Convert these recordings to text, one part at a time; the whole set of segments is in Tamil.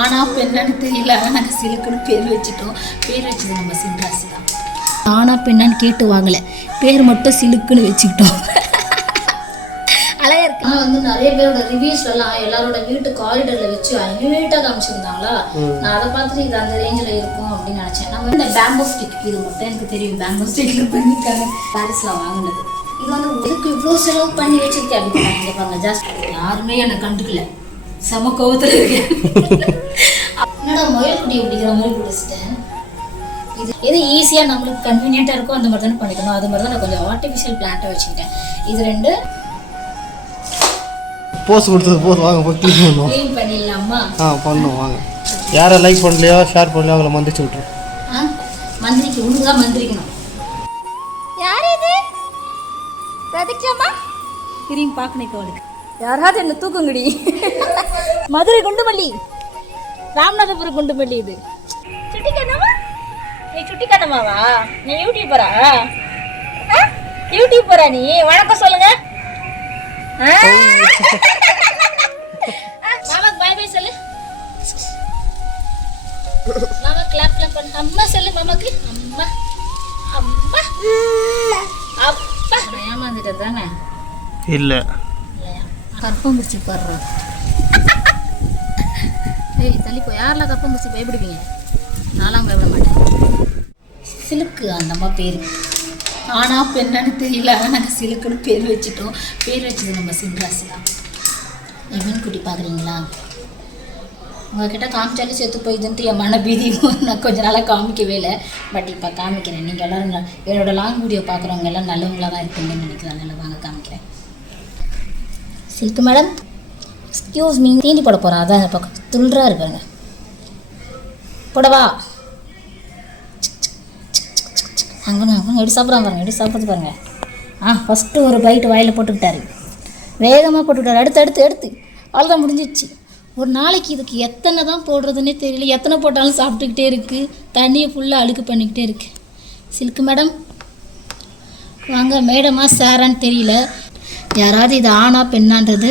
ஆனா பெண்ணான்னு தெரியல. ஆனால் நாங்கள் சிலுக்குன்னு பேர் வச்சுட்டோம். பேர் வச்சது நம்ம சின்ராசி தான். ஆனா பெண்ணான்னு கேட்டு வாங்கலை, பேர் மட்டும் சிலுக்குன்னு வச்சுக்கிட்டோம். அழகா இருக்கு. ஆனால் வந்து நிறைய பேரோட ரிவ்யூஸ்லாம் எல்லாரோட வீட்டு காரிடரில் வச்சு நீட்டாக காமிச்சிருந்தாங்களா. நான் அதை பார்த்துட்டு இது அந்த ரேஞ்சில் இருக்கும் அப்படின்னு நினச்சேன். நம்ம இந்த பேம்போ ஸ்டிக் இது மட்டும் எனக்கு தெரியும். பேம்போ ஸ்டிக்கில் பண்ணியிருக்காங்க, பாரிஸில் வாங்கினது. இது வந்து இதுக்கு இவ்வளோ செலவு பண்ணி வச்சுருக்கேன் அப்படின்னு நினைப்பாங்க. ஜாஸ்ட் யாருமே என்னை கண்டுக்கல, செம கோவத்தில் இருக்கேன். என்னடா முயல் குட்டியை பிடிக்கிற மாதிரி பிடிச்சிட்டேன். இது எது ஈஸியாக நம்மளுக்கு கன்வீனியண்ட்டாக இருக்கோ அந்த மாதிரி தானே பண்ணிக்கணும். அது மாதிரி தான் நான் கொஞ்சம் ஆர்டிஃபிஷியல் பிளான்ட்டை வச்சுக்கிட்டேன். இது ரெண்டு போஸ்ட் கொடுத்தது போதும், வாங்க போய் க்ளீன் பண்ணுவோம். க்ளீன் பண்ணிடலாமா? பண்ணுவோம் வாங்க. யாரை லைக் பண்ணலையோ ஷேர் பண்ணலையோ அவங்கள மந்திரிச்சு விட்ருவோம். மந்திரிக்கு உனக்கு தான் மந்திரிக்கணும். யார் இது? பிரதீக்ஷாமா திரும்பி பார்க்கணும். அவளுக்கு யாராவது என்ன தூக்குங்கடி. மதுரை குண்டுமல்லி, ராமநாதபுரம் குண்டுமல்லி. இது சுட்டி கண்ணம்மா. நீ சுட்டி கண்ணம்மாவா? நீ யூடியூபரா? யூடியூபரா நீ? வணக்கம் சொல்லுங்க. மாமாக்கு பை பை சொல்லு. மாமா கிளாப் கிளாப் பண்ணு. அம்மா சொல்லு மாமாக்கு. அம்மா அம்மா அப்பா. ஏமாந்துட்டு தானே? இல்லை, கற்பம் பிடிச்சி பாடுறோம். ஏய் தள்ளிப்போ. யாரெல்லாம் கற்பம் பிடிச்சி பயப்படுவீங்க? நான்லாம் பயப்பட மாட்டேன். சிலுக்கு அந்த அம்மா பேர். ஆனா பெண்ணான்னு தெரியல. ஆனால் நாங்கள் சிலுக்குன்னு பேர் வச்சுட்டோம். பேர் வச்சது நம்ம சின்ராசி தான். என் மீன் குட்டி பார்க்குறீங்களா? உங்ககிட்ட காமிச்சாலும் செத்து போயிதுன்ட்டு என் மனபீதி நான் கொஞ்ச நாளாக காமிக்கவே இல்லை. பட் இப்போ காமிக்கிறேன். நீங்கள் எல்லோரும் என்னோட லாங் வீடியோ பார்க்குறவங்க எல்லாம் நல்லவங்களாக தான் இருப்பீங்கன்னு நினைக்கிறேன். நல்லா வாங்க காமிக்கிறேன். Silk madam, excuse me. தீண்டி போட போகிறேன். அதான் இந்த பக்கம் துள்ளுறா இருப்பாருங்க. போடவா? அங்கே எடுத்து சாப்பிட்றாங்க பாருங்க. எடுத்து சாப்பிட்றது பாருங்க. ஃபஸ்ட்டு ஒரு பைட்டு வாயில் போட்டுக்கிட்டாரு. வேகமாக போட்டுக்கிட்டாரு. எடுத்து அவ்வளோதான் முடிஞ்சிடுச்சு. ஒரு நாளைக்கு இதுக்கு எத்தனை தான் போடுறதுன்னே தெரியல. எத்தனை போட்டாலும் சாப்பிட்டுக்கிட்டே இருக்குது. தண்ணியை ஃபுல்லாக அழுக்கு பண்ணிக்கிட்டே இருக்குது. சில்க்கு மேடம் வாங்க. மேடமா சாரான்னு தெரியல. யாராவது இது ஆனா பெண்ணான்றது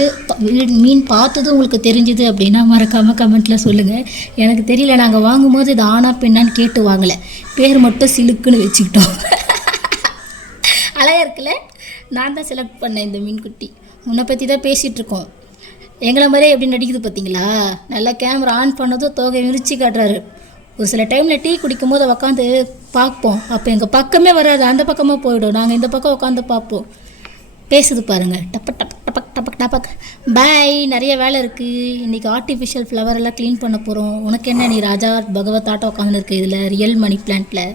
மீன் பார்த்ததும் உங்களுக்கு தெரிஞ்சுது அப்படின்னா மறக்காமல் கமெண்ட்டில் சொல்லுங்கள். எனக்கு தெரியல. நாங்கள் வாங்கும்போது இது ஆனா பெண்ணான்னு கேட்டு வாங்கலை, பேர் மட்டும் சிலுக்குன்னு வச்சுக்கிட்டோம். அழகாக இருக்குல்ல? நான் தான் செலக்ட் பண்ணேன் இந்த மீன்குட்டி. உன்னை பற்றி தான் பேசிகிட்ருக்கோம். எங்களை மாதிரியே எப்படி நடிக்குது பார்த்தீங்களா? நல்லா கேமரா ஆன் பண்ணதும் தோகை விரிச்சு காட்டுறாரு. ஒரு சில டைமில் டீ குடிக்கும் போது உட்காந்து பார்ப்போம். அப்போ எங்கள் பக்கமே வராது, அந்த பக்கமாக போயிடும். நாங்கள் இந்த பக்கம் உட்காந்து பார்ப்போம். பேசுது பாருங்கள். டப்பக் டப்பக் டப்பக் டப்பக் டப்பக். பாய், நிறைய வேலை இருக்குது. இன்றைக்கி ஆர்டிஃபிஷியல் ஃப்ளவர் எல்லாம் க்ளீன் பண்ண போகிறோம். உனக்கு என்ன, நீ ராஜா பகவத் ஆட்டோ உட்காந்து இருக்குது இதில் ரியல் மணி பிளான்ட்டில்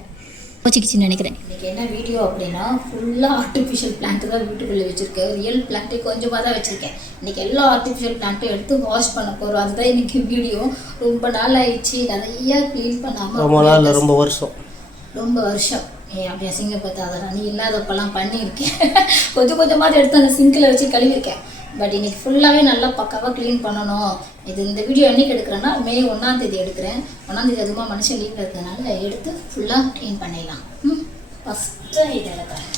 வச்சுக்கிச்சின்னு நினைக்கிறேன். இன்றைக்கி என்ன வீடியோ அப்படின்னா ஃபுல்லாக ஆர்டிஃபிஷியல் பிளான்ட்டு தான் வீட்டுக்குள்ளே வச்சுருக்கேன். ரியல் பிளான்ட்டே கொஞ்சமாக தான் வச்சுருக்கேன். இன்றைக்கி எல்லா ஆர்டிஃபிஷியல் பிளான்ட்டும் எடுத்து வாஷ் பண்ண போகிறோம். அதுதான் இன்றைக்கி வீடியோ. ரொம்ப நாள் ஆயிடுச்சு, நிறையா க்ளீன் பண்ணாமல். ரொம்ப வருஷம் அப்படி அசிங்க பார்த்தா அதெல்லாம் நீ இல்லாதப்பெல்லாம் பண்ணியிருக்கேன். கொஞ்சம் கொஞ்சமாக எடுத்து அந்த சிங்கில் வச்சு கழுவிருக்கேன். பட் இன்றைக்கி ஃபுல்லாகவே நல்லா பக்காவாக க்ளீன் பண்ணணும். இந்த வீடியோ என்றைக்கு எடுக்கிறேன்னா மே 1ஆம் தேதி எடுக்கிறேன். 1ஆம் தேதி அதுமா மனுஷன் லீவில் இருக்கிறதுனால எடுத்து ஃபுல்லாக க்ளீன் பண்ணிடலாம். ஃபஸ்ட்டு இதை எடுக்கிறேன்.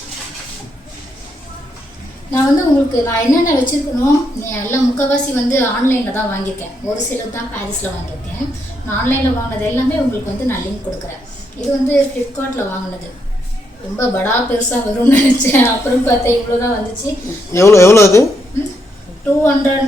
நான் வந்து உங்களுக்கு நான் என்னென்ன வச்சுருக்கணும், எல்லாம் முக்கால்வாசி வந்து ஆன்லைனில் தான் வாங்கியிருக்கேன். ஒரு சிலர் தான் பாரிஸில் வாங்கியிருக்கேன். நான் ஆன்லைனில் வாங்கினது எல்லாமே உங்களுக்கு வந்து நான் லிங்க் கொடுக்குறேன். இது வந்து ஃப்ளிப்கார்ட்டில் வாங்கினது. ரொம்ப படா பெருசாக வரும்னு நினச்சேன். அப்புறம் பார்த்தா இவ்வளோ தான் வந்துச்சு. எவ்வளோ அது? 200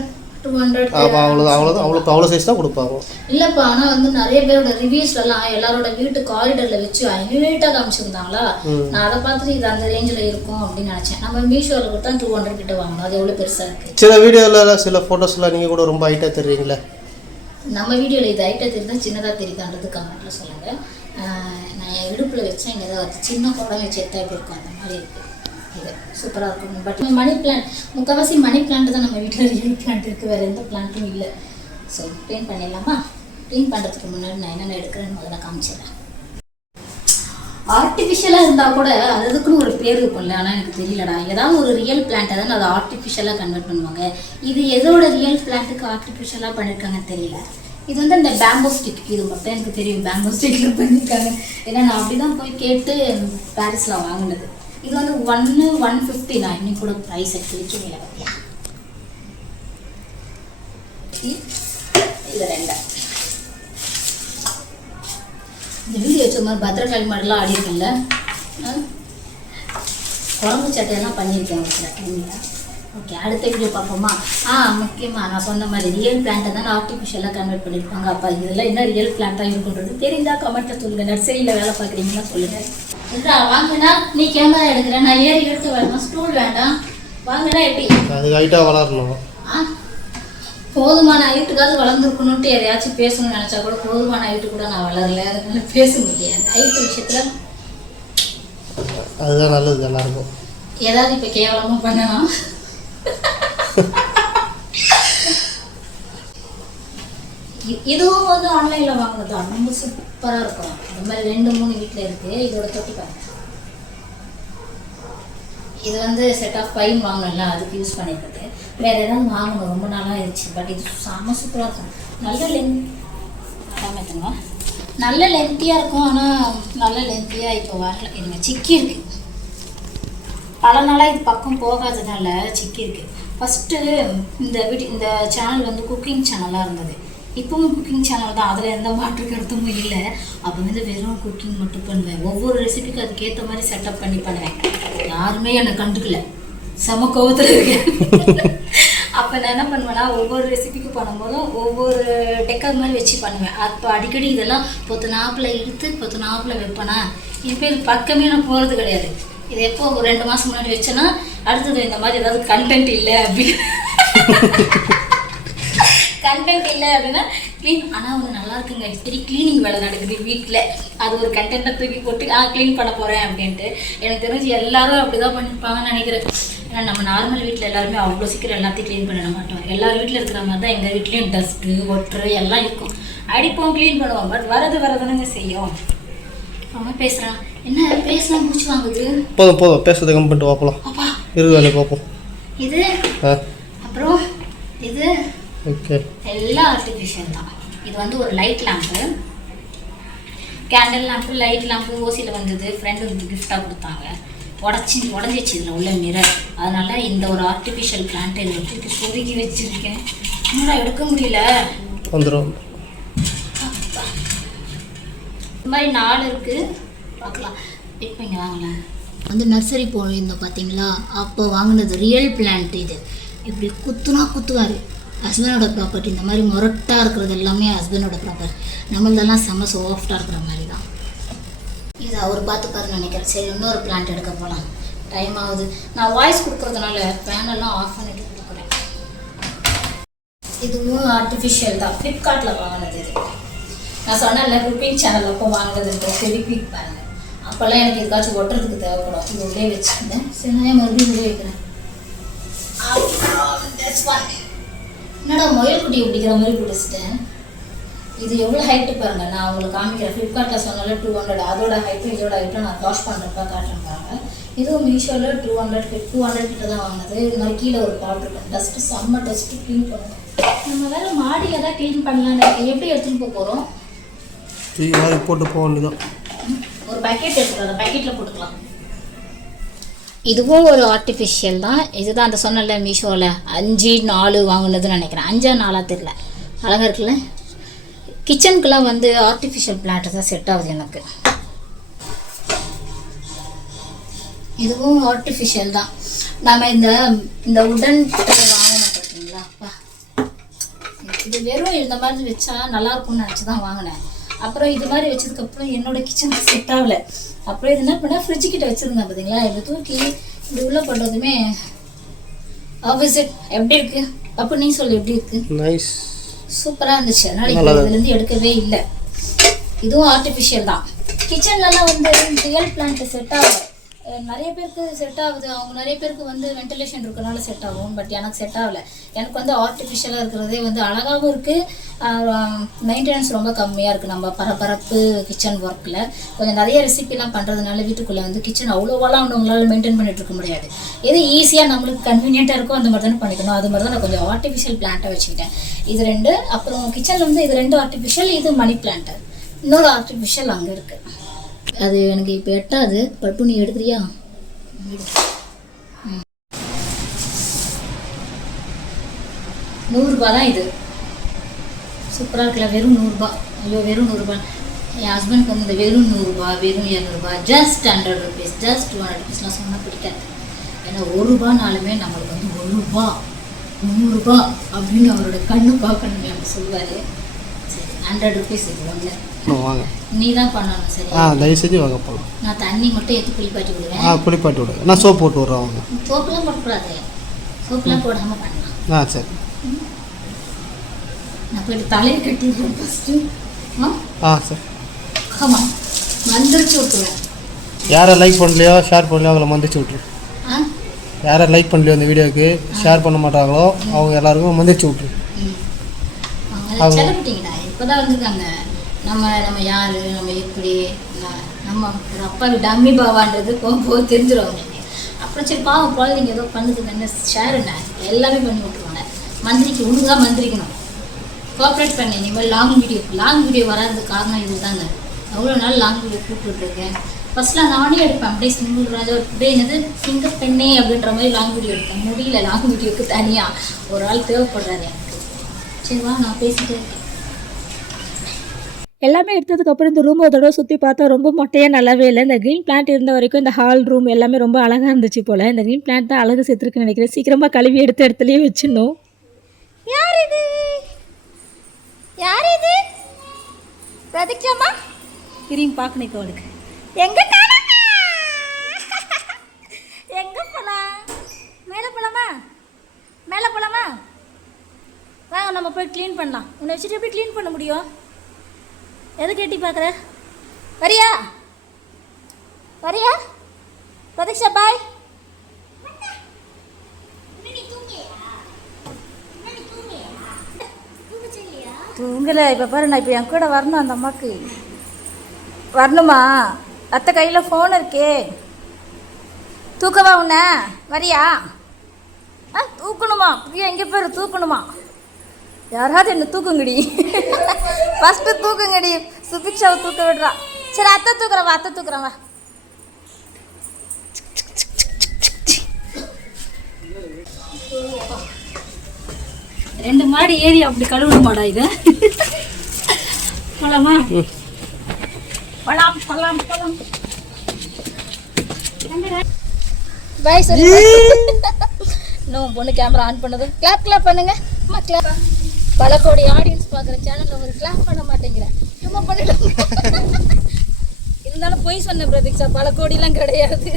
அவ்வளோ சைஸ் தான் கொடுப்பாங்க. இல்லைப்பா, ஆனால் வந்து நிறைய பேரோட ரிவ்யூஸ்லாம் எல்லாரோட வீட்டு காரிடரில் வச்சு நீட்டாக காமிச்சிருந்தாங்களா. நான் அதை பார்த்துட்டு இது அந்த ரேஞ்சில் இருக்கும் அப்படின்னு நினச்சேன். நம்ம மீஷோவில் கொடுத்தா 200 கிட்ட வாங்கணும். அது எவ்வளோ பெருசாக இருக்குது. சில வீடியோவில் சில ஃபோட்டோஸ்லாம் நீங்கள் கூட ரொம்ப ஹைட்டாக தெரியுங்களே. நம்ம வீடியோவில் இது ஹைட்டாக தெரியுதா சின்னதாக தெரியுதான்றது கமெண்ட்டில் சொல்லுங்கள். நான் என் இடுப்பில் வச்சேன். இங்கே ஏதாவது சின்ன குடம் வச்சு எடுத்தா எப்படி இருக்கும் அந்த மாதிரி இருக்குது. இது சூப்பராக இருக்கும். பட் மணி பிளான்ட் முக்கால்வாசி மணி பிளான்ட் தான் நம்ம வீட்டில் ரியல் பிளான்ட் இருக்குது. வேறு எந்த பிளான்ட்டும் இல்லை. ஸோ க்ளீன் பண்ணிடலாமா? க்ளீன் பண்ணுறதுக்கு முன்னாடி நான் என்னென்ன எடுக்கிறேன்னு முதல்ல காமிச்சிடுறேன். ஆர்டிஃபிஷியலாக இருந்தால் கூட அதுக்குன்னு ஒரு பேர் இருக்கும்ல. ஆனால் எனக்கு தெரியலடா. ஏதாவது ஒரு ரியல் பிளான்ட்டை தான் அதை ஆர்டிஃபிஷியலாக கன்வெர்ட் பண்ணுவாங்க. இது எதோட ரியல் பிளான்ட்டுக்கு ஆர்டிஃபிஷியலாக பண்ணியிருக்காங்கன்னு தெரியல. இது வந்து இந்த பேம்போ ஸ்டிக். இது மட்டும் எனக்கு தெரியும், பேம்போ ஸ்டிக்கில் பண்ணியிருக்காங்க. ஏன்னா நான் அப்படி தான் போய் கேட்டு பாரிஸில் வாங்கினது. இது வந்து 150. நான் இன்னைக்கு கூட ப்ரைஸ் எடுத்து மேலே வைக்கலாம். இது 2 வச்ச மாதிரி பத்திரகாளி மாடெல்லாம் ஆடி இருக்குல்ல. குழம்பு சட்டையெல்லாம் பண்ணியிருக்கேன் ஒரு சில டைமில். ஓகே, அடுத்த வீடியோ பார்ப்போமா? முக்கியமாக நான் சொன்ன மாதிரி ரியல் பிளான்ட்டை தான் ஆர்டிஃபிஷியலாக கன்வெர்ட் பண்ணியிருப்பாங்க. அப்போ இதெல்லாம் என்ன ரியல் பிளான்ட்டாக இருக்குன்றது தெரிந்தால் கமெண்ட்டில் சொல்லுங்கள். நர்சரியில் வேலை பார்க்குறீங்கன்னா சொல்லுங்கள். இல்லைடா வாங்கினா நீ கேமரா எடுக்கிறேன், நான் ஏறி எடுத்து வரணும். ஸ்டூல் வேண்டாம், வாங்கினா எப்படி? அது ஹைட்டாக வளரணும். போதுமான ஹைட்டுக்காவது வளர்ந்துருக்கணுன்ட்டு எதையாச்சும் பேசணும்னு நினச்சா கூட போதுமான ஹைட்டு கூட நான் வளரல, அதனால பேச முடியாது. ஹைட்டு விஷயத்தில் அதுதான் நல்லது எல்லாருக்கும். ஏதாவது இப்போ கேவலமாக பண்ணலாம். இதுவும் வந்து ஆன்லைனில் வாங்கினது தான், ரொம்ப சூப்பராக இருக்கும். இந்த மாதிரி 2-3 வீட்டில் இருக்குது. இதோட தொட்டி பாருங்க. இது வந்து செட் ஆஃப் 5 வாங்கல, அதுக்கு யூஸ் பண்ணியிருக்குது. வேறு ஏதாவது வாங்கணும், ரொம்ப நாளாக ஆயிடுச்சு. பட் இது செம்ம சூப்பராக இருக்கும். நல்ல லென்த்தியாக இருக்கும். ஆனால் நல்ல லென்த்தியாக இப்போ வரல. இதுங்க சிக்கி இருக்குது. பல நாளாக இது பக்கம் போகாததுனால சிக்கி இருக்குது. ஃபஸ்ட்டு இந்த சேனல் வந்து குக்கிங் சேனலாக இருந்தது. இப்போவும் குக்கிங் சேனல் தான், அதில் எந்த மாற்று கருத்தும் இல்லை. அப்போ வந்து வெறும் குக்கிங் மட்டும் பண்ணுவேன். ஒவ்வொரு ரெசிபிக்கும் அதுக்கேற்ற மாதிரி செட்டப் பண்ணி பண்ணுவேன். யாருமே என்னை கண்டுக்கல, செம கோவத்தில் இருக்கேன். அப்போ நான் என்ன பண்ணுவேன்னா, ஒவ்வொரு ரெசிபிக்கு பண்ணும்போதும் ஒவ்வொரு டெக்கர் மாதிரி வச்சு பண்ணுவேன். அப்போ அடிக்கடி இதெல்லாம் பொத்து நாப்பில் இழுத்து பொத்து நாப்பில் வைப்பேனா. இப்போ இது பக்கமே நான் போகிறது கிடையாது. இது எப்போ ஒரு 2 மாதம் முன்னாடி வச்சேன்னா அடுத்தது இந்த மாதிரி ஏதாவது கண்டென்ட் இல்லை அப்படின்னா க்ளீன். ஆனால் ஒன்று நல்லா இருக்குங்க, பெரிய க்ளீனிங் வேலை நடக்குது வீட்டில். அது ஒரு கண்டென்ட்டை தூக்கி போட்டு க்ளீன் பண்ண போகிறேன் அப்படின்ட்டு. எனக்கு தெரிஞ்சு எல்லாரும் அப்படி தான் பண்ணியிருப்பாங்கன்னு நினைக்கிறேன். ஏன்னா நம்ம நார்மல் வீட்டில் எல்லாருமே அவ்வளோ சீக்கிரம் எல்லாத்தையும் க்ளீன் பண்ண மாட்டோம். எல்லார் வீட்டில் இருக்கிற மாதிரி தான் எங்கள் வீட்லேயும் டஸ்ட்டு ஒட்ரு எல்லாம் இருக்கும். அடிப்போம், க்ளீன் பண்ணுவோம். பட் வரதுதானங்க செய்யும். அவன் பேசுகிறான், என்ன பேசலாம் முடிச்சு வாங்குது. போதும் பேசுறதை கம் பண்ணிட்டு பார்ப்போம். அப்பா இருக்கு வேலை பார்ப்போம். இது அப்புறம் இது ஓகே, எல்லாம் ஆர்டிஃபிஷியல் தான். இது வந்து ஒரு light lamp, candle lamp, light lamp ஓசியில் வந்தது. ஃப்ரெண்டு வந்து கிஃப்டாக கொடுத்தாங்க. உடஞ்சிச்சு இதில் உள்ள மிரர். அதனால் இந்த ஒரு ஆர்டிஃபிஷியல் பிளான்ட்டை இதை வச்சுட்டு சொருகி வச்சுருக்கேன். இன்னும் எடுக்க முடியல, வந்துடும். இந்த மாதிரி 4 இருக்குது, பார்க்கலாம். இப்போ இங்கே வாங்கலாம். வந்து நர்சரி போயிருந்தோம் பார்த்தீங்களா, அப்போ வாங்கினது ரியல் பிளான்ட். இது இப்படி குத்துவார். ஹஸ்பண்டோட ப்ராப்பர்ட்டி. இந்த மாதிரி மொரட்டாக இருக்கிறது எல்லாமே ஹஸ்பண்டோட ப்ராப்பர்ட்டி. நம்மளதெல்லாம் செம்ம சாஃப்டாக இருக்கிற மாதிரி தான். இது அவர் பார்த்துப்பாருன்னு நினைக்கிறேன். சரி, இன்னொரு பிளான்ட் எடுக்க போகலாம். டைம் ஆகுது. நான் வாய்ஸ் கொடுக்குறதுனால ஃபேனெல்லாம் ஆஃப் பண்ணிட்டு கொடுக்குறேன். இதுவும் ஆர்டிஃபிஷியல் தான், ஃப்ளிப்கார்ட்டில் வாங்கினது. இது நான் சொன்னேன்ல குக்கிங் சேனல் அப்போ வாங்கினதுன்ற ஃபெவிக்விக் பாருங்க. அப்போல்லாம் எனக்கு எதுக்காச்சும் ஒட்டுறதுக்கு தேவைப்படும். இது உள்ளே வச்சுருந்தேன். சரி, நான் மறுபடியும் உள்ளே வைக்கிறேன். என்னடா முயல் குட்டியை பிடிக்கிற மாதிரி பிடிச்சிட்டேன். இது எவ்வளோ ஹைட்டு பாருங்கள். நான் உங்களுக்கு காமிக்கிறேன். ஃப்ளிப்கார்ட்டில் சொன்னால 200. அதோட ஹைட்டும் இதோட ஹைட்டும் நான் வாஷ் பண்ணுறப்ப காட்டுறேன் பாருங்கள். இதுவும் மீஷோவில் 200 கிட்ட தான் வாங்கினது. இது மாதிரி கீழே ஒரு பாட் இருக்கும். டஸ்ட்டு செம்ம டஸ்ட்டு க்ளீன் பண்ணணும். நம்ம வேறு மாடியில் தான் க்ளீன் பண்ணலான்னு எப்படி எடுத்துகிட்டு போகிறோம். போட்டு போக வேண்டியதான். ஒரு பேக்கெட் எடுத்துக்கலாம், அந்த பேக்கெட்டில் போட்டுக்கலாம். இதுவும் ஒரு ஆர்டிஃபிஷியல் தான். இதுதான் அந்த சொன்னல மீஷோவில் 5-4 வாங்கினதுன்னு நினைக்கிறேன். 5-4 தெரியல. அழகாக இருக்குல்ல. கிச்சனுக்கெல்லாம் வந்து ஆர்டிஃபிஷியல் பிளான்ட் தான் செட் ஆகுது எனக்கு. இதுவும் ஆர்டிஃபிஷியல் தான். நம்ம இந்த உடன் வாங்கணும் பார்த்தீங்களா. இது வெறும் இந்த மாதிரி வச்சா நல்லாயிருக்கும்னு நினச்சி தான் வாங்கினேன். அப்புறம் இது மாதிரி வச்சதுக்கப்புறம் என்னோட கிச்சனுக்கு செட் ஆகலை. அப்புறம் இது என்ன பண்ணால் ஃப்ரிட்ஜு கிட்ட வச்சுருந்தேன் பார்த்தீங்களா. இப்படி தூக்கி இப்படி உள்ளே பண்ணுறதுமே ஆப்போசிட். எப்படி இருக்குது அப்போ நீ சொல்லு, எப்படி இருக்குது? நைஸ், சூப்பராக இருந்துச்சு. அதனால் இப்போ இதுலேருந்து எடுக்கவே இல்லை. இதுவும் ஆர்டிஃபிஷியல் தான். கிச்சன்லலாம் வந்து ரியல் பிளான்ட் செட் ஆகும். நிறைய பேருக்கு செட் ஆகுது. அவங்க நிறைய பேருக்கு வந்து வென்டிலேஷன் இருக்கிறனால செட் ஆகும். பட் எனக்கு செட் ஆகலை. எனக்கு வந்து ஆர்டிஃபிஷியலாக இருக்கிறதே வந்து அழகாகவும் இருக்குது. மெயின்டெனன்ஸ் ரொம்ப கம்மியாக இருக்குது. நம்ம பரபரப்பு கிச்சன் ஒர்க்கில் கொஞ்சம் நிறைய ரெசிபிலாம் பண்ணுறதுனால வீட்டுக்குள்ளே வந்து கிச்சன் அவ்வளோவெல்லாம் அவங்களால மெயின்டைன் பண்ணிட்டு இருக்க முடியாது. எது ஈஸியாக நம்மளுக்கு கன்வீனியண்ட்டாக இருக்கோ அந்த மாதிரி தானே பண்ணிக்கணும். அது மாதிரி தான் நான் கொஞ்சம் ஆர்டிஃபிஷியல் பிளான்ட்டை வச்சுக்கிட்டேன். இது 2. அப்புறம் கிச்சனில் வந்து இது 2 ஆர்டிஃபிஷியல். இது மணி பிளான்ட்டு. இன்னொரு ஆர்டிஃபிஷியல் அங்கே இருக்குது. அது எனக்கு இப்போ எட்டாது. பட்டு நீ எடுக்கிறியா? 100 ரூபா தான் இது. சூப்பராக இருக்குல்ல. வெறும் 100 ரூபா. ஐயோ, வெறும் 100 ரூபா. என் ஹஸ்பண்டுக்கு வந்து இந்த வெறும் 100 வெறும் 200 ஜஸ்ட் 100 ருபீஸ் ஜஸ்ட் 200 ருபீஸ்லாம் சொன்னால் பிடிக்காது. ஏன்னா ₹1 நம்மளுக்கு வந்து ₹1 ₹3 அப்படின்னு அவரோட கண்ணு பார்க்கணுமே அப்படி சொல்லுவார். சரி 100 ருபீஸ் இது ஒன்று வாங்க. நீ தான் பண்ணணும். சரி தயவு செஞ்சு வாங்க போகலாம். நான் தண்ணி மட்டும் எடுத்து குளிப்பாட்டி விடுவேன். குளிப்பாட்டி விடுவேன். நான் சோப் போட்டு விட்றேன் அவங்க. சோப்புலாம் போடக்கூடாது. சோப்புலாம் போடாமல் பண்ணலாம். சரி. நான் போய்ட்டு தலையை கட்டிடுறேன் ஃபஸ்ட்டு. சரி. ஆமாம் மந்திரிச்சு விட்டுருவேன். யாரை லைக் பண்ணலையோ ஷேர் பண்ணலையோ அவங்கள மந்திரிச்சு விட்ரு. யாரை லைக் பண்ணலையோ இந்த வீடியோவுக்கு ஷேர் பண்ண மாட்டாங்களோ அவங்க எல்லாருக்கும் மந்திரிச்சு விட்ரு. அவங்க செலவிட்டீங்கடா இப்போ தான் வந்திருக்காங்க. நம்ம யார் நம்ம எப்படி நம்ம ஒரு அப்பாவி டம்மி பாவான்றது போக தெரிஞ்சிடும் அவங்களுக்கு. அப்புறம் சரி பாவம் குழந்தைங்க ஏதோ பண்ணுதுங்க என்ன ஷேர் என்ன எல்லாமே பண்ணி விட்ருவாங்க. மந்திரிக்கு ஒழுங்காக மந்திரிக்கணும். கோஆப்ரேட் பண்ணேன். இனிமேல் லாங் வீடியோ வராது காரணம் இது தாங்க. அவ்வளோ நாள் லாங் வீடியோ கூப்பிட்டுருக்கேன். ஃபஸ்ட்லாம் நானே எடுப்பேன். அப்படியே சிங்கிள் ராஜா அப்படியே என்னது ஃபிங்கர் பெண்ணே அப்படின்ற மாதிரி லாங் வீடியோ எடுத்தேன். முடியல லாங் வீடியோக்கு தனியாக ஒரு ஆள் தேவைப்படுறாரு எனக்கு. சரி வா நான் பேசிட்டே இருக்கேன். எல்லாமே எடுத்ததுக்கப்புறம் இந்த ரூம் ஒரு தடவை சுற்றி பார்த்தா ரொம்ப மொட்டையாக நல்லாவே இல்லை. இந்த க்ரீன் பிளான்ட் இருந்த வரைக்கும் இந்த ஹால் ரூம் எல்லாமே ரொம்ப அழகாக இருந்துச்சு போல். இந்த க்ரீன் பிளான்ட் தான் அழகு சேர்த்துருக்குன்னு நினைக்கிறேன். சீக்கிரமாக கழுவி எடுத்த இடத்துலையே வச்சிடணும். யார் இது யார் இது பிரதிக்ஷாமா கிரீம் பார்க்கணும் இப்போ அவளுக்கு. எங்கே எங்கே போகலாம்? மேலே போகலாமா வாங்க நம்ம போய் க்ளீன் பண்ணலாம். உன்னை வச்சுட்டு எப்படி க்ளீன் பண்ண முடியும்? எது கேட்டி பார்க்குற? வரியா பிரதீக்ஷா பாய். தூங்கலை. இப்போ பாரு நான் இப்போ என் கூட வரணும். அந்த அம்மாவுக்கு வரணுமா? அத்தை கையில் ஃபோன் இருக்கே. தூக்கவா உன்ன? வரியா? தூக்கணுமா? பிரியா எங்கே பேர் தூக்கணுமா? யாராவது என்ன தூக்குங்கடி. ஃபஸ்ட்டு தூக்குங்கடி. சுபிக்ஷாவை தூக்க விடுறா. சரி அத்தை தூக்குறேன் வா. ரெண்டு மாடி ஏறி அப்படி கழுவணுமாடா இது? போலாமா? போலாம். பாய் சொல்லு. இன்னும் பொண்ணு கேமரா ஆன் பண்ணதும் கிளாப் பண்ணுங்க. அம்மா கிளாப். பல கோடி ஆடியன்ஸ் பார்க்குற சேனலில் ஒரு கிளாப் பண்ண மாட்டேங்கிறேன். சும்மா பண்ணிட்டு இருந்தாலும் போய் சொன்ன பிரதீக்ஷா பல கோடிலாம் கிடையாது.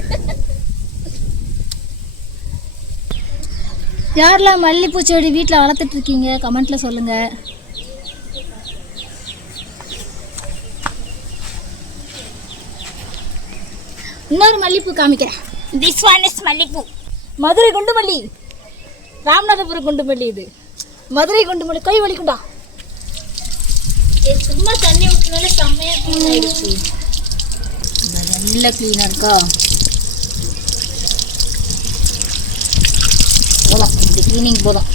யாரெல்லாம் மல்லிகைப்பூ செடி வீட்டில் வளர்த்துட்டு இருக்கீங்க கமெண்ட்டில் சொல்லுங்கள். இன்னொரு மல்லிகைப்பூ காமிக்கிறேன். திஸ் ஒன் இஸ் மல்லிகைப்பூ. மதுரை குண்டுமல்லி, ராமநாதபுரம் குண்டுமல்லி. இது மதுரை குண்டுமல்லி. கை வலிக்குண்டா. சும்மா தண்ணி ஊற்றினால செம்மையாக க்ளீன் ஆகிடுச்சு. நல்ல க்ளீனாக இருக்கா? போதும் இந்த க்ளீனிங் போதும்.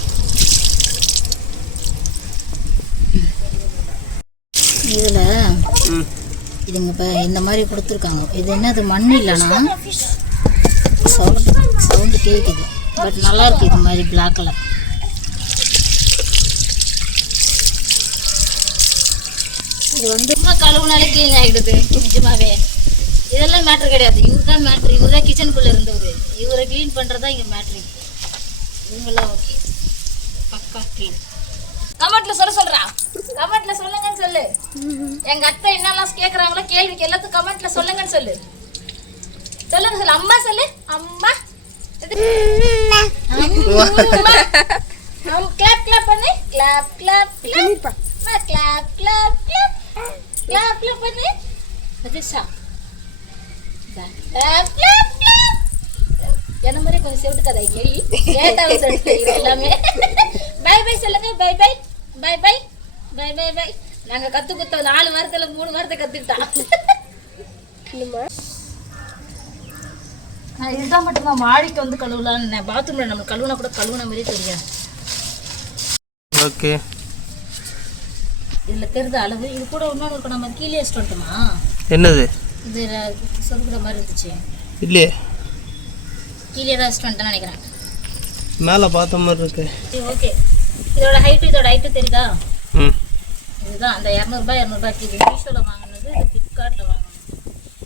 இதில் இதுங்க இப்போ இந்த மாதிரி கொடுத்துருக்காங்க. இது என்னது மண் இல்லைன்னா சவுண்டு கேட்குது. பட் நல்லா இருக்குது இது மாதிரி பிளாக் கலர். இது வந்து சும்மா கழுவுனாலே க்ளீன் ஆகிடுது நிஜமாவே. இதெல்லாம் மேட்ரு கிடையாது. இவர் தான் மேட்ரு. இவர் தான் கிச்சனுக்குள்ளே இருந்தவர். இவரை க்ளீன் பண்ணுறதா இங்கே மேட்ரு. இவங்கெல்லாம் ஓகே பக்கா க்ளீன். கமெண்ட்ல சொல்றா. கமெண்ட்ல சொல்லுங்கன்னு சொல்லு. எங்க அத்தை என்னெல்லாம் கேட்குறாங்களோ கேள்விக்கு எல்லாத்துக்கும் கமெண்ட்ல சொல்லுங்கன்னு சொல்லு. அம்மா சொல்லு. அம்மா கிளாப் பண்ணு. கிளாப் பண்ணு. என்ன மாதிரி கொஞ்சம் செவிட்டு கதை கேள்வி எல்லாமே. பை சொல்லுங்க. பை. நாங்க கத்து குத்தோம் 4 வாரத்துல 3 வாரத்தை கத்துக்கிட்டான். நான் இதுதான் மட்டும்தான் மாடிக்கு வந்து கழுவலான்னு. பாத்ரூம்ல நம்ம கழுவுனா கூட கழுவுன மாதிரியே தெரியாது. ஓகே இதுல தெரிஞ்ச அளவு. இது கூட இன்னொன்று இருக்கும். நம்ம கீழே வச்சுட்டு வந்துட்டோமா? என்னது இது சொருக்குற மாதிரி இருந்துச்சு. இல்லையே கீழே தான் வச்சுட்டு வந்துட்டேன்னு நினைக்கிறேன். மேலே பார்த்த மாதிரி இருக்கு. ஓகே இதோட ஹைட்டு தெரியுதா? இதுதான் அந்த 200 ரூபாய்க்கு இது மீஷோவில் வாங்கினது. ஃப்ளிப்கார்ட்டில் வாங்கணும்.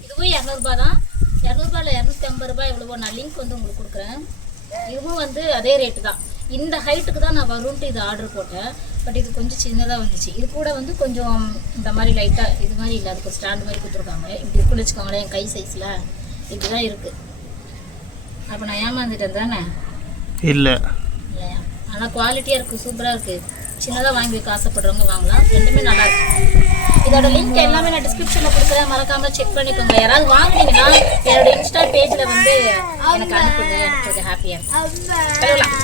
இதுவும் 200 தான். 200 250 எவ்வளவோ. நான் லிங்க் வந்து உங்களுக்கு கொடுக்குறேன். இதுவும் வந்து அதே ரேட்டு தான். இந்த ஹைட்டுக்கு தான் நான் வரும்ன்ட்டு இது ஆர்டர் போட்டேன். பட் இது கொஞ்சம் சின்னதாக வந்துச்சு. இது கூட வந்து கொஞ்சம் இந்த மாதிரி லைட்டாக இது மாதிரி இல்லை, அதுக்கு ஸ்டாண்ட் மாதிரி கொடுத்துருக்காங்க. இப்படி இருக்குன்னு வச்சுக்கோங்களேன், என் கை சைஸில் இப்படி தான் இருக்குது. அப்போ நான் ஏமாந்துட்டேன் தானே? இல்லை இல்லையா? ஆனால் குவாலிட்டியாக இருக்குது, சூப்பராக இருக்குது. சின்னதாக வாங்கி வைக்க ஆசைப்படுறவங்க வாங்கலாம். ரெண்டுமே நல்லா இருக்கு. இதோட லிங்க் எல்லாமே நான் டிஸ்கிரிப்ஷனில் கொடுக்குறேன், மறக்காமல் செக் பண்ணிக்கோங்க. யாராவது வாங்கினீங்கன்னா என்னோட இன்ஸ்டா பேஜில் வந்து எனக்கு அனுப்புங்க, எனக்கு கொஞ்சம் ஹாப்பியாக இருக்கும்.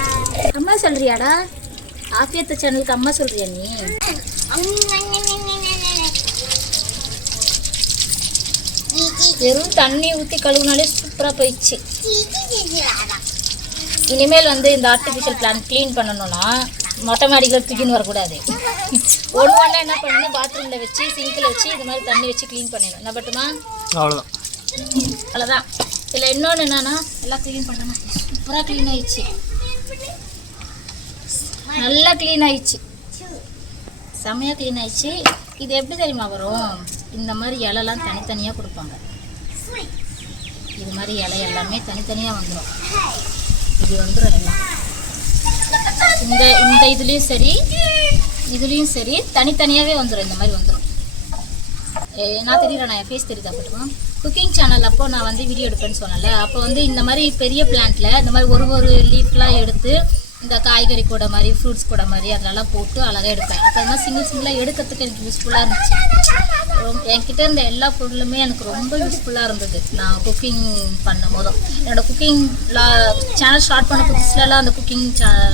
அம்மா சொல்கிறியாடா? ஆஃபியத்து சேனலுக்கு அம்மா சொல்கிறியா நீ? வெறும் தண்ணி ஊற்றி கழுவுனாலே சூப்பராக போயிடுச்சு. இனிமேல் வந்து இந்த ஆர்டிஃபிஷியல் பிளான்ட் க்ளீன் பண்ணணும்னா மொட்டை மாடியில் தூக்கின்னு வரக்கூடாது. ஒன்று என்ன பண்ணணும், பாத்ரூமில் வச்சு சிங்கில் வச்சு இது மாதிரி தண்ணி வச்சு க்ளீன் பண்ணிடணும். என்ன பட்டுமா? அவ்வளோதான். அவ்வளோதான். இதில் இன்னொன்று என்னன்னா, எல்லாம் க்ளீன் பண்ணணும். சூப்பராக க்ளீன் ஆயிடுச்சு, நல்லா க்ளீன் ஆயிடுச்சு, செம்மையாக க்ளீன் ஆயிடுச்சு. இது எப்படி தெரியுமா வரும்? இந்த மாதிரி இலைலாம் தனித்தனியாக கொடுப்பாங்க. இது மாதிரி இலை எல்லாமே தனித்தனியாக வந்துடும். இது வந்துடும் எல்லாம். இந்த இதுலேயும் சரி தனித்தனியாகவே வந்துடும். இந்த மாதிரி வந்துடும். நான் தெரியல, நான் என் ஃபேஸ் தெரியுதா பட்டுமா? குக்கிங் சேனல் அப்போ நான் வந்து வீடியோ எடுப்பேன்னு சொன்னேன்ல, அப்போ வந்து இந்த மாதிரி பெரிய பிளான்ட்டில் இந்த மாதிரி ஒரு லீஃப்லாம் எடுத்து இந்த காய்கறி கூட மாதிரி ஃப்ரூட்ஸ் கூட மாதிரி அதெல்லாம் போட்டு அழகாக எடுப்பேன். அப்போ இந்த சிங்கிளாக எடுக்கிறதுக்கு எனக்கு யூஸ்ஃபுல்லாக இருந்துச்சு. என்கிட்ட இருந்த எல்லா பொருளுமே எனக்கு ரொம்ப யூஸ்ஃபுல்லாக இருந்தது. நான் குக்கிங் பண்ணும் போதும் என்னோடய சேனல் ஸ்டார்ட் பண்ண புதுசுலலாம் அந்த குக்கிங்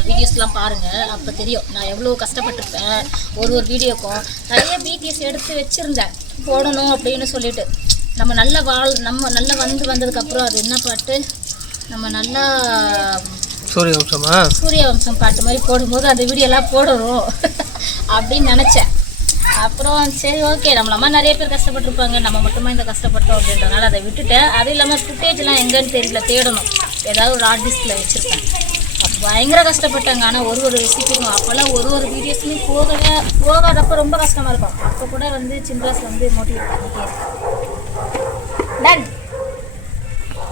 வீடியோஸ்லாம் பாருங்கள், அப்போ தெரியும் நான் எவ்வளோ கஷ்டப்பட்டிருப்பேன். ஒரு வீடியோக்கும் நிறைய பிடிஎஸ் எடுத்து வச்சுருந்தேன் போடணும் அப்படின்னு சொல்லிட்டு. நம்ம நல்லா நல்லா வந்ததுக்கப்புறம் அது என்ன பாட்டு, நம்ம நல்லா சூரியவம்சம் பாட்டு மாதிரி போடும்போது அந்த வீடியோலாம் போடணும் அப்படின்னு நினச்சேன். அப்புறம் சரி ஓகே, நம்மளம்மா நிறைய பேர் கஷ்டப்பட்டுருப்பாங்க, நம்ம மட்டுமா இந்த கஷ்டப்பட்டோம் அப்படின்றனால அதை விட்டுட்டேன். அது இல்லாமல் ஃபுட்டேஜ்லாம் எங்கேன்னு தெரியல, தேடணும். ஏதாவது ஒரு ஆர்டிஸ்டில் வச்சுருப்பேன். அப்போ பயங்கர கஷ்டப்பட்டாங்க. ஆனால் ஒரு ரெசிபிக்கும் அப்போல்லாம் ஒரு வீடியோஸ்மே போகாதப்போ ரொம்ப கஷ்டமாக இருக்கும். அப்போ கூட வந்து சின்ராஸ் வந்து மோட்டிவேட் பண்ணிட்டே இருக்கேன். டன்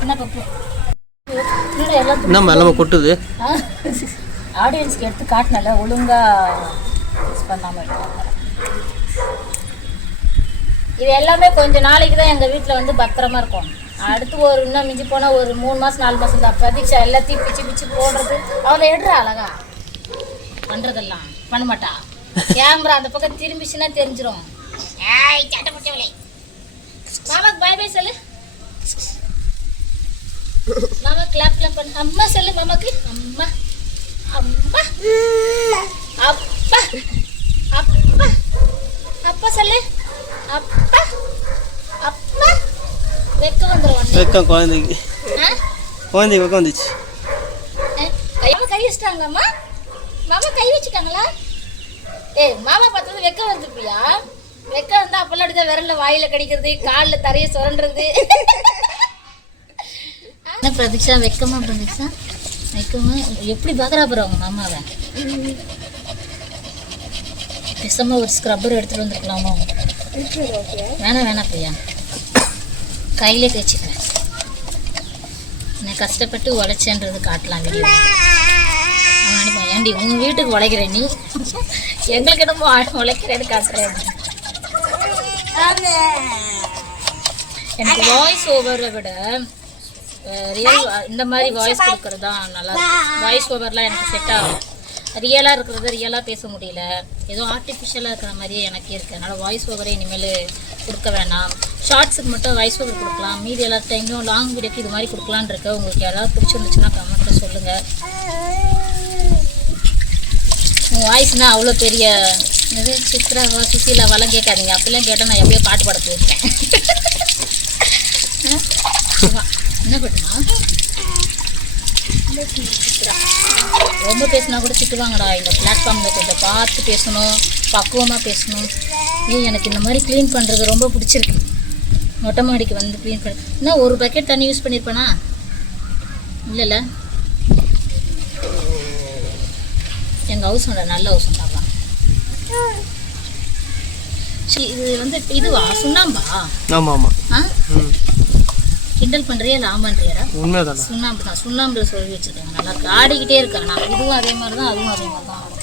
என்ன பப்பு எல்லாம் கொட்டுது. ஆடியன்ஸ்க்கு எடுத்து காட்டினால ஒழுங்காக யூஸ் பண்ணாமல் இருக்காங்க. இது எல்லாமே கொஞ்சம் நாளைக்கு தான் எங்கள் வீட்டில் வந்து பத்திரமா இருக்கும். அடுத்து இன்னும் மிஞ்சி போனால் ஒரு 3 மாதம் 4 மாதம் தான். பிரதீக்ஷா எல்லாத்தையும் பிச்சு போடுறது அவளை எடுறா அழகா பண்ணுறதெல்லாம் பண்ண மாட்டா. கேமரா அந்த பக்கம் திரும்பிச்சுன்னா தெரிஞ்சிடும். சட்டப்பட்டவளே மாமாக்கு பாய் பாய் சொல்லு. மாமா கிளாப் பண்ணு. அம்மா சொல்லு மாமாக்கு. அம்மா அம்மா அப்பா அப்பா அப்பா சொல்லு. அப்பா அப்பா வெக்கம் வந்துடும். வெக்கம் குழந்தைக்கு வெக்கம் வந்துச்சு. கை வச்சுட்டாங்கம்மா. மாமா கை வச்சுட்டாங்களா? மாமா பார்த்தது வெக்கம் வந்துருப்பியா? வெக்கம் வந்தால் அப்பெல்லாம் அப்படிதான் விரல்ல வாயில் கடிக்கிறது, காலில் தரையை சுரண்டுறது. என்ன பிரதீக்ஷா வெக்கமா? பிரதீக்ஷா வெக்கமா எப்படி பார்க்குறா போகிற அவங்க மாமாவை? பேசாமல் ஒரு ஸ்க்ரப்பர் எடுத்துகிட்டு வந்துருக்கலாமா? வேணாம் பிரியா, கையிலே தேய்ச்சிக்கிறேன். நான் கஷ்டப்பட்டு உழைச்சேன்றது காட்டலாம் வீடியோ. நினைப்பேன், ஏண்டி உங்கள் வீட்டுக்கு உழைக்கிற நீ எங்களுக்கு என்னமோ உழைக்கிறேன்னு காட்டுறேன். எனக்கு வாய்ஸ் ஓவரை விட இந்த மாதிரி வாய்ஸ் கொடுக்கறது தான் நல்லா இருக்கும். வாய்ஸ் ஓவர்லாம் எனக்கு செட் ஆகும். ரியலாக இருக்கிறது ரியலாக பேச முடியல, ஏதோ ஆர்டிஃபிஷியலாக இருக்கிற மாதிரியே எனக்கே இருக்குது. அதனால் வாய்ஸ் ஓவரே இனிமேல் கொடுக்க வேணாம். ஷார்ட்ஸுக்கு மட்டும் வாய்ஸ் ஓவர் கொடுக்கலாம், மீதி எல்லா டைம்லையும் லாங் வீடியோக்கு இது மாதிரி கொடுக்கலான்னு இருக்க. உங்களுக்கு யாராவது பிடிச்சிருந்துச்சுன்னா கமெண்ட்டில் சொல்லுங்கள். உங்கள் வாய்ஸ்னால் அவ்வளோ பெரிய இது சித்ராவா சுசீலாவாலாம் கேட்காதீங்க. அப்படிலாம் கேட்டால் நான் எப்படியோ பாட்டு பாட போயிருக்கேன். என்ன பண்ணுமா ரொம்ப பேசினா கூட திட்டுவாங்கடா. இந்த பிளாட்ஃபார்மில் கொஞ்சம் பார்த்து பேசணும், பக்குவமாக பேசணும். எனக்கு இந்த மாதிரி க்ளீன் பண்ணுறது ரொம்ப பிடிச்சிருக்கு. மொட்டை மாடிக்கு வந்து க்ளீன் பண்ண என்ன ஒரு பக்கெட் தண்ணி யூஸ் பண்ணியிருப்பேனா? இல்லைல்ல, எங்கள் ஹவுஸ் நல்ல ஹவுஸ் தான். இது வந்து இதுவா சுண்ணாம்பா? ஆமாம் ஆமாம். ஆ ம் கிண்டல் பண்ணுறியா இல்லை ஆமான்றியாடா? உண்மை தானே. சுண்ணாம்பு தான், சுண்ணாம்பு சொல்லி வச்சுருக்காங்க. நல்லா இருக்கு, ஆடிக்கிட்டே இருக்காங்க. நான் இதுவும் அதே மாதிரி தான், அதுவும் அதே மாதிரி தான் ஆடும்.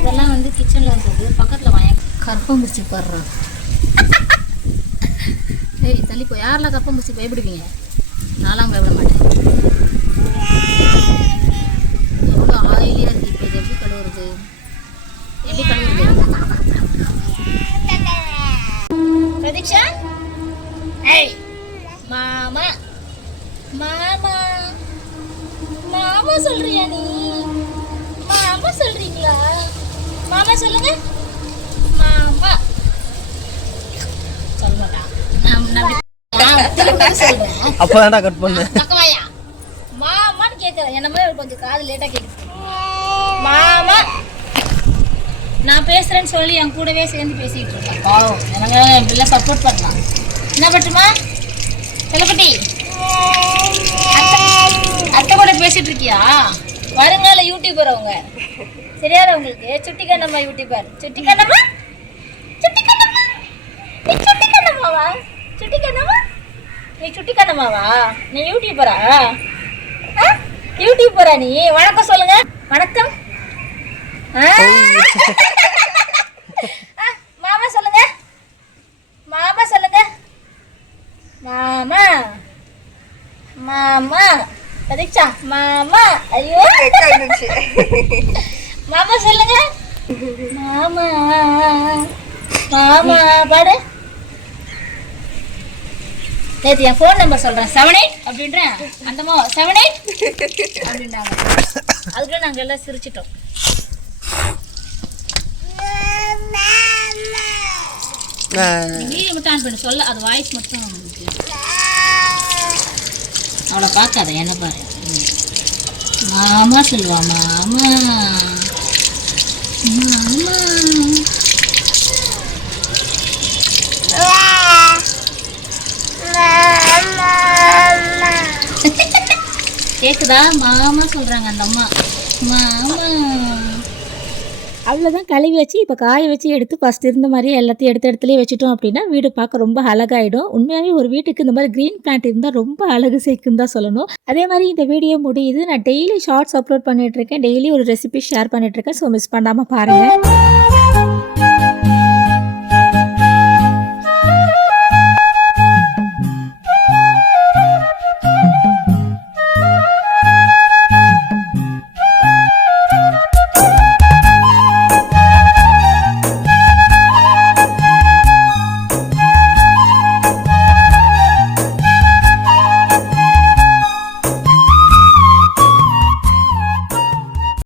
இதெல்லாம் வந்து கிச்சனில் இருந்தது. பக்கத்தில் வாங்க கற்பம்பூச்சி படுறோம். ஏய் தள்ளி போய் யாரெல்லாம் கற்பம்பூச்சி பயப்படுவீங்க? நான்லாம் பயப்பட மாட்டேன். எவ்வளோ ஆயிலியாக இருக்குது. இப்போ இது எப்படி கழுவுறது? எப்படி கழுவுறது? பிரதீக்ஷா, ஏய் மாமா மாமா மாமா சொல்றியா நீ? மாமா சொல்றீங்களா? மாமா சொல்லுங்க. மாமா சொல்ல மாட்டான். நான் சொல்றேன். அப்போ தான்டா கட் பண்ணு. பக்கவாயா மாமான்னு கேட்குறேன். என்ன மாதிரி கொஞ்சம் காது லேட்டாக கேட்குது. மாமா நான் பேசுகிறேன்னு சொல்லி என் கூடவே சேர்ந்து பேசிகிட்டு இருக்கேன். பாவம் எனக்கு இப்படிலாம் சப்போர்ட் பண்ணலாம். என்ன பட்டுமா செல்லப்பட்டி? அத்தை கூட பேசிகிட்டு இருக்கியா? வருங்கால யூடியூபர் அவங்க. சரியாத உங்களுக்கு சுட்டி கண்ணம்மா யூடியூபர். சுட்டி கண்ணம்மா, சுட்டி கண்ணம்மா, நீ சுட்டி கண்ணம்மாவா? சுட்டி கண்ணம்மா, நீ சுட்டி கண்ணம்மாவா? நீ யூடியூபரா? யூடியூபரா நீ? வணக்கம் சொல்லுங்க. வணக்கம். மாமா சொல்லுங்க. மாமா சொல்லுங்க. மாமா மாமா பிரதீக்ஷா மாமா. ஐயோ மாமா சொல்லுங்க. மாமா மாமா பாடு. நேற்று என் ஃபோன் நம்பர் சொல்கிறேன் 78 அப்படின்றேன். அந்தம்மா 78 அப்படின்றாங்க. அதுக்குள்ள நாங்கள் எல்லாம் சிரிச்சிட்டோம். வீடியோ மட்டும் ஆன் பண்ணி சொல்ல, அது வாய்ஸ் மட்டும் அவளை பார்க்காத, என்ன பாரு. மாமா சொல்லுவா. மாமா மாமா கேக்குதா? மாமா சொல்றாங்க அந்த அம்மா. மாமா அவ்வளோதான் கழுவி வச்சு இப்போ காய வச்சு எடுத்து ஃபஸ்ட் இருந்த மாதிரியே எல்லாத்தையும் எடுத்த இடத்துலையே வச்சுட்டோம் அப்படின்னா வீடு பார்க்க ரொம்ப அழகாயிடும். உண்மையாகவே ஒரு வீட்டுக்கு இந்த மாதிரி க்ரீன் பிளான்ட் இருந்தால் ரொம்ப அழகு சேர்க்குன்னு தான் சொல்லணும். அதே மாதிரி இந்த வீடியோ முடியுது. நான் டெய்லி ஷார்ட்ஸ் அப்லோட் பண்ணிகிட்ருக்கேன். டெய்லி ஒரு ரெசிபி ஷேர் பண்ணிகிட்ருக்கேன். ஸோ மிஸ் பண்ணாமல் பாருங்கள்.